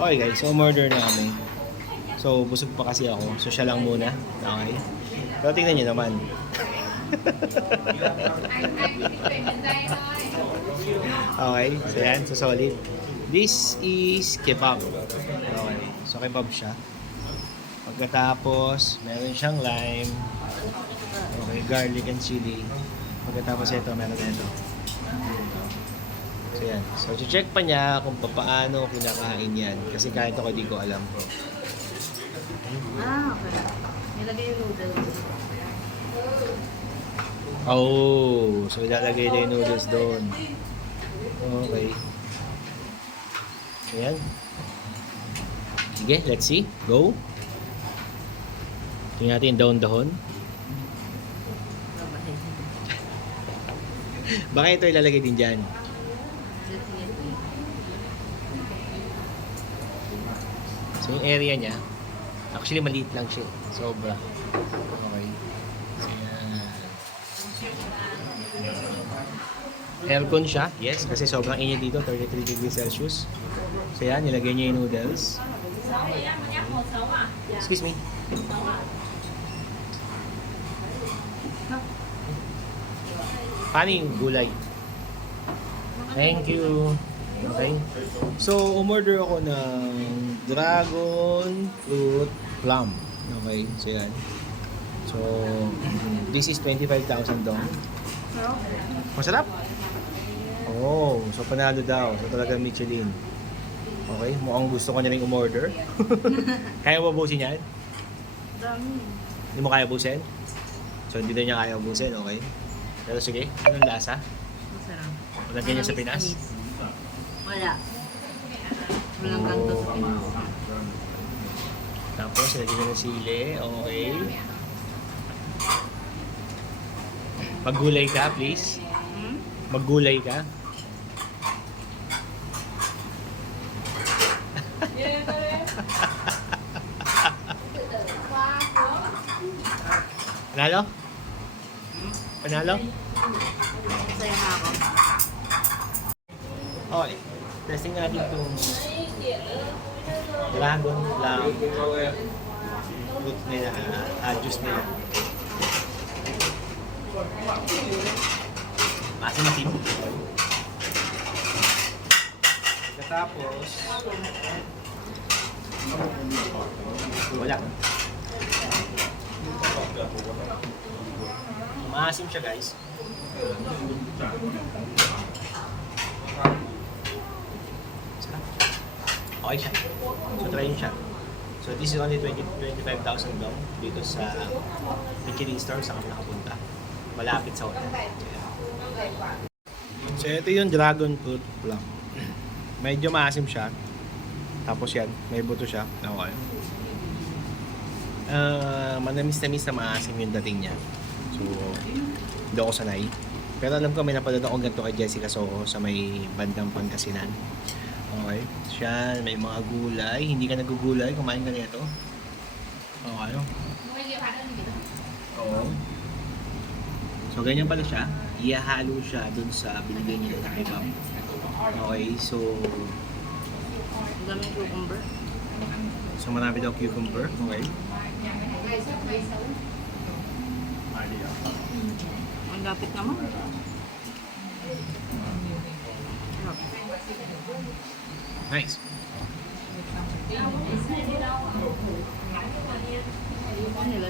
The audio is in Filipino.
Okay guys, so umorder na kami. So busog pa kasi ako, so siya lang muna. Okay. Pero tingnan nyo naman. Okay, so yan, so solid. This is kebab. Okay, so kebab siya. Pagkatapos, meron siyang lime. Okay, garlic and chili. Pagkatapos ito, meron ito. So yan. So check pa niya kung paano kinakain yan. Kasi kahit ako di ko alam po. Ah, okay. Nilagay yung noodles. Oh, so ilalagay na yung noodles doon. Okay. So yan. Sige, let's see. Go. Tingnan natin yung dahon-dahon. Baka ito ilalagay din dyan. So yung area niya, actually maliit lang siya. Sobra. Okay. So yan. Aircon siya, yes, kasi sobrang init dito, 33 degrees Celsius. So yan, nilagay niya yung noodles. Excuse me. Paano yung gulay? Thank you. Okay. So, umorder ako ng dragon fruit plum. Okay, so yan. So, this is 25,000 dong. Masarap? Oh, so panalo daw. So talaga Michelin. Okay, mukhang gusto ko na rin umorder. Kaya mo ubusin yan? Dami. Hindi mo kaya ubusin? So hindi na niya kaya ubusin, okay? Pero sige, anong lasa? Masarap. Walang ganyan sa Pinas? Wala. Walang ganito sa Pinas. Tapos, nilagyan niya ng sili, okay. Maggulay ka, please. Maggulay ka. Panalo? Panalo? Masaya na ako. Okay. Testing natin itong dragon plum fruit nila, juice nila. Masim-masim. Pagkatapos, wala. Maasim siya guys. Okay siya. So try nyo siya. So this is only 25,000 dong dito sa Michelin store sa kami nakapunta. Malapit sa hotel. So ito yung dragon fruit plum. Medyo maasim siya. Tapos yan, may buto siya. Okay. Manamis-namis na maasim yung dating niya. So, hindi ako sanay. Pero alam ko may napanood ako ganito kay Jessica Soho sa may bandang Pangasinan. Okay. Siya, may mga gulay. Hindi ka nagugulay, kumain ka nito. Okay. Oo. So, ganyan pala siya. Ihahalo siya dun sa binigay niya na kebab. Okay, so... Ang daming cucumber. So, marami daw cucumber. Okay. Ang lapit naman. Nice. Ano nila